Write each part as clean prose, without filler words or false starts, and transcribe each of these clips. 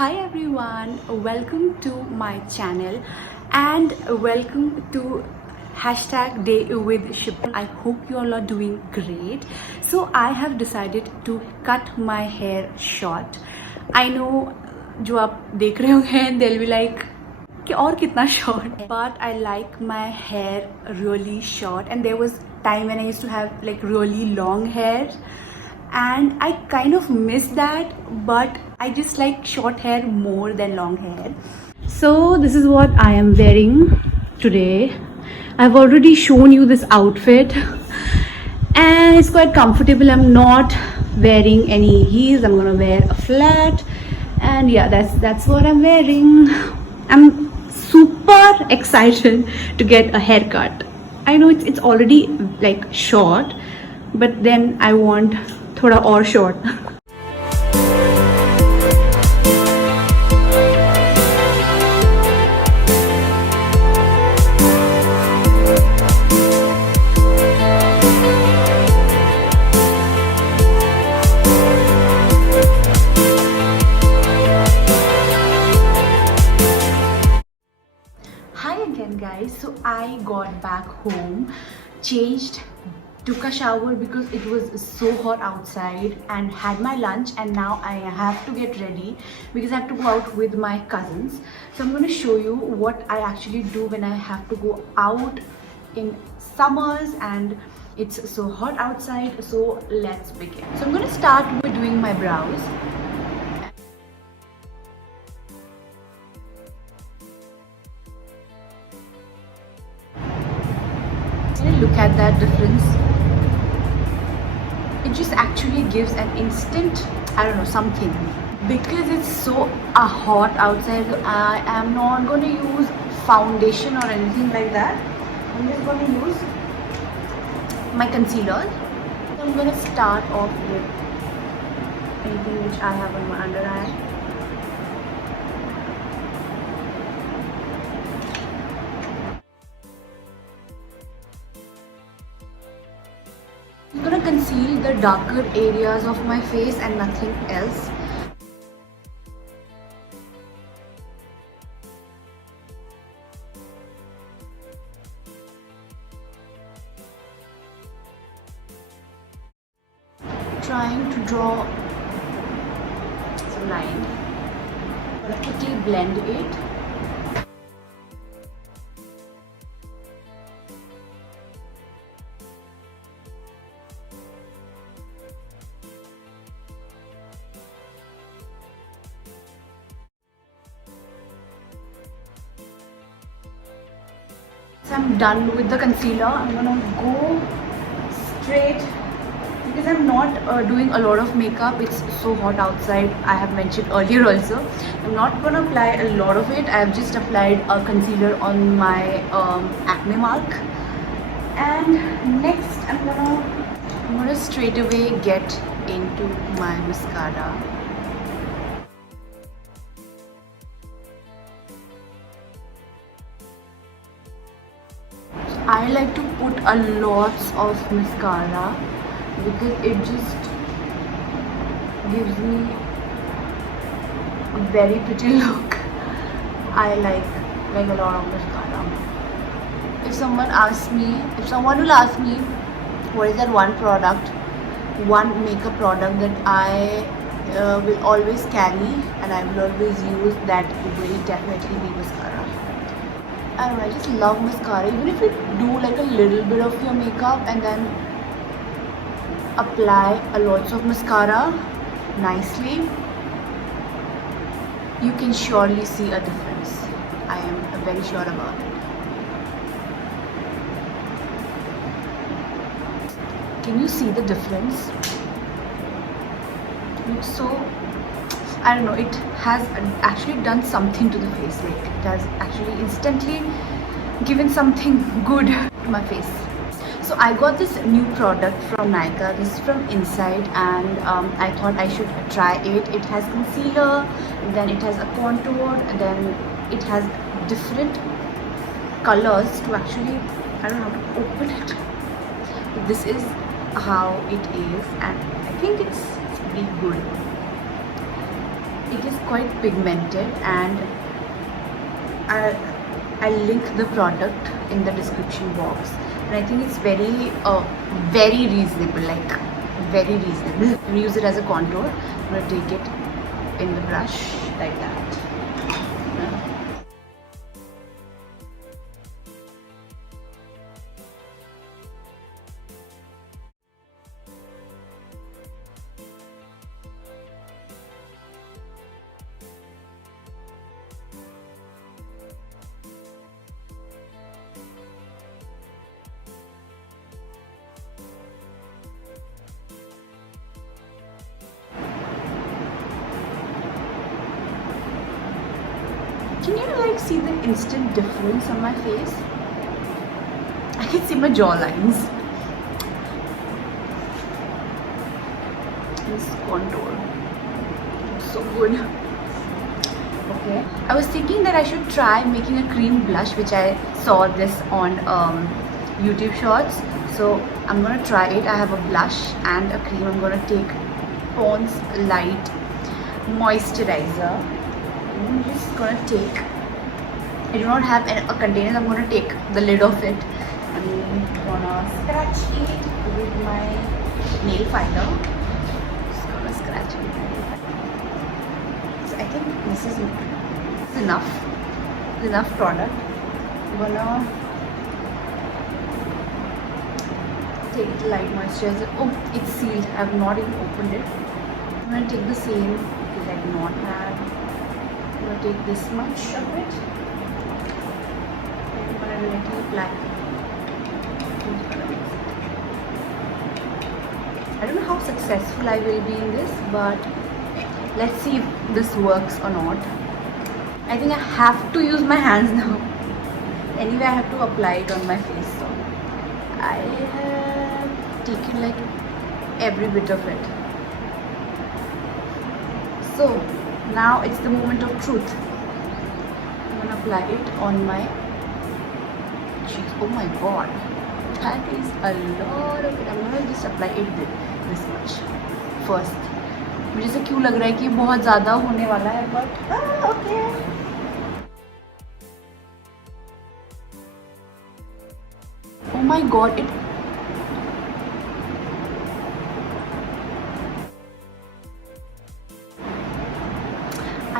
Hi everyone, welcome to my channel and welcome to hashtag day with Shipra. I hope you all are doing great. So I have decided to cut my hair short. I know जो आप देख रहे होंगे they'll be like कि और कितना short, but I like my hair really short, and there was time when I used to have like really long hair and I kind of miss that, but I just like short hair more than long hair. So this is what I am wearing today. I've already shown you this outfit and it's quite comfortable. I'm not wearing any heels. I'm gonna wear a flat, and yeah, that's what I'm wearing. I'm super excited to get a haircut. I know it's already like short, but then I want थोड़ा और short. Hi again guys, so I got back home, changed, took a shower because it was so hot outside, and had my lunch, and now I have to get ready because I have to go out with my cousins. So I'm going to show you what I actually do when I have to go out in summers and it's so hot outside. So let's begin. So I'm going to start with doing my brows. Look at that difference. It just actually gives an instant, I don't know, something. Because it's so hot outside, I am not going to use foundation or anything like that. I'm just going to use my concealer. So I'm going to start off with anything which I have on my under eye. I'm going to conceal the darker areas of my face and nothing else. Trying to draw some line. I'm going to quickly blend it. I'm done with the concealer. I'm gonna go straight because I'm not doing a lot of makeup. It's so hot outside. I have mentioned earlier also. I'm not gonna apply a lot of it. I have just applied a concealer on my acne mark. And next I'm gonna straight away get into my mascara. I like to put a lots of mascara because it just gives me a very pretty look. I like a lot of mascara. If someone will ask me what is that one makeup product that I will always carry and I will always use, that will definitely be mascara. I don't know, I just love mascara. Even if you do like a little bit of your makeup and then apply a lots of mascara nicely, you can surely see a difference. I am very sure about it. Can you see the difference? It's so, I don't know, it has actually done something to the face. Like it has actually instantly given something good to my face. So I got this new product from Nykaa. This is from Inside, and I thought I should try it. It has concealer, then it has a contour, then it has different colors to actually, I don't know how to open it. This is how it is, and I think it's pretty good. It is quite pigmented, and I'll link the product in the description box. And I think it's very reasonable, like very reasonable. I'm gonna use it as a contour. I'm gonna take it in the brush like that. Can you like see the instant difference on my face? I can see my jawlines. This contour, so good. Okay, I was thinking that I should try making a cream blush, which I saw this on YouTube shorts. So I'm gonna try it. I have a blush and a cream. I'm gonna take Pond's Light Moisturizer. I'm just gonna take, I do not have a container. I'm gonna take the lid of it. I'm gonna scratch it with my nail filer. Just gonna scratch it with my nail filer. So I think this is enough. Enough product. I'm gonna take the light moisturizer. Oh, it's sealed. I have not even opened it. I'm gonna take the same because I do not have. I'm going to take this much of it. I'm going to directly apply. I don't know how successful I will be in this, but let's see if this works or not. I think I have to use my hands now. Anyway, I have to apply it on my face. So I have taken like every bit of it. So now it's the moment of truth. I'm gonna apply it on my cheeks. Oh my god, that is a lot of it. I'm gonna just apply it this much first. मुझे से क्यों लग रहा है कि बहुत ज़्यादा होने वाला है, but okay. Oh my god, it.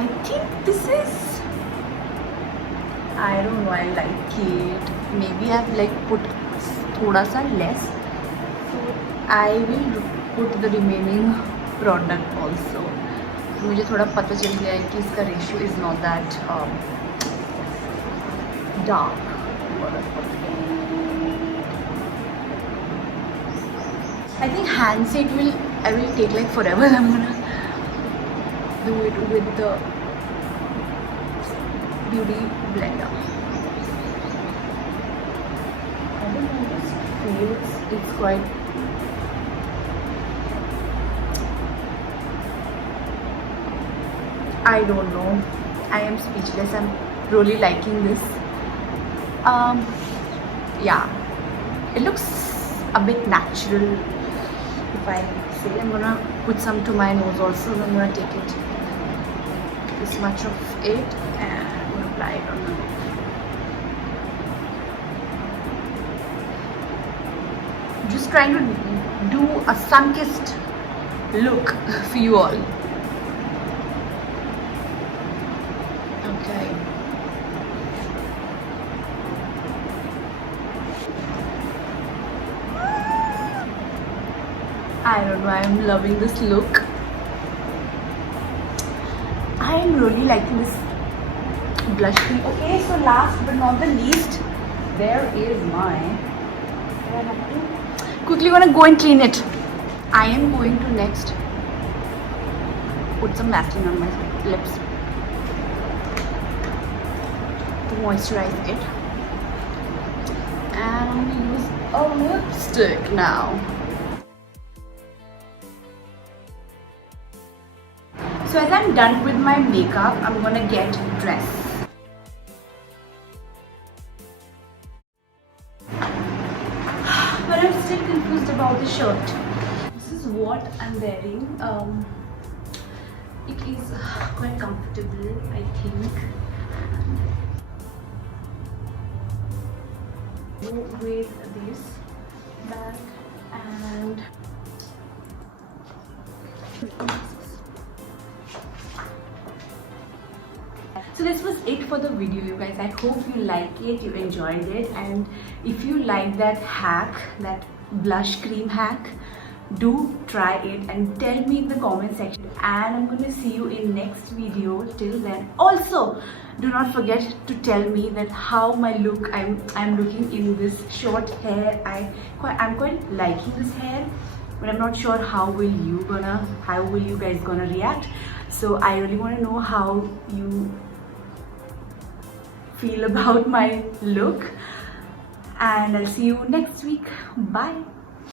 I think this is, I don't know, I like it. Maybe I've like put thoda sa less, so I will put the remaining product also. मुझे थोड़ा पता चल गया है कि इसका ratio is not that dark. I think hand set I will take like forever. I'm gonna do it with the beauty blender. I don't know, this feels, it's quite, I don't know, I am speechless. I'm really liking this. Yeah, it looks a bit natural, if I say. I'm gonna put some to my nose also. I'm gonna take it, this much of it, and I'm gonna apply it on my nose. Just trying to do a sun-kissed look for you all. Okay. I don't know, I'm loving this look. I'm really liking this blush cream. Okay, so last but not the least, there is my, I have to quickly gonna go and clean it. I am going to next put some masking on my lips to moisturize it. And I'm gonna use a lipstick now. So as I'm done with my makeup, I'm gonna get dressed. But I'm still confused about the shirt. This is what I'm wearing. It is quite comfortable, I think. With this bag and so this was it for the video, you guys. I hope you liked it, you enjoyed it, and if you like that hack, that blush cream hack, do try it and tell me in the comment section. And I'm going to see you in next video. Till then, also do not forget to tell me that how my look I'm looking in this short hair. I'm quite liking this hair, but I'm not sure how will you guys gonna react. So I really want to know how you feel about my look, and I'll see you next week. Bye.